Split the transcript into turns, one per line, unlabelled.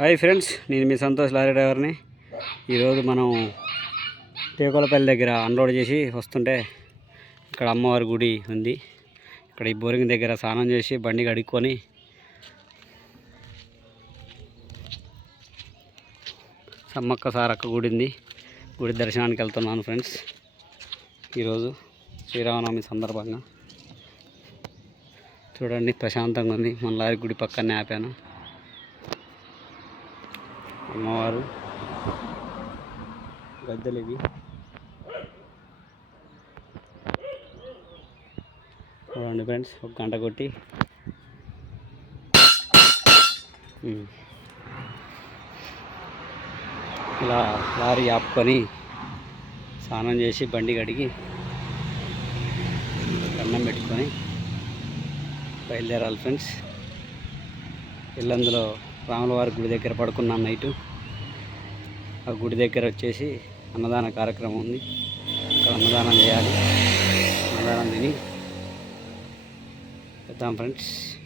Hi friends నేను మీ Santosh lorry డ్రైవర్ని. ఈరోజు మనం టేకోలపల్లి దగ్గర అన్లోడ్ చేసి వస్తుంటే ఇక్కడ అమ్మవారి గుడి ఉంది. ఇక్కడ ఈ బోరింగ్ దగ్గర స్నానం చేసి బండి కడుక్కొని సమ్మక్క సారక్క గుడి ఉంది. గుడి దర్శనానికి వెళ్తున్నాను ఫ్రెండ్స్. ఈరోజు శ్రీరామనవమి సందర్భంగా. చూడండి ప్రశాంతంగా ఉంది. మన లారీ గుడి పక్కనే ఆపాను. అమ్మవారు గద్దెలు ఇవి చూడండి ఫ్రెండ్స్ ఒక గంట కొట్టి. ఇలా లారీ ఆపుకొని స్నానం చేసి బండి కడిగి అన్నం పెట్టుకొని బయలుదేరాలి ఫ్రెండ్స్. ఇల్లందులో రాములవారి గుడి దగ్గర పడుకున్నాను నైటు. ఆ గుడి దగ్గర వచ్చేసి అన్నదాన కార్యక్రమం ఉంది. అక్కడ అన్నదానం చేయాలి. అన్నదానం తిని చేద్దాం ఫ్రెండ్స్.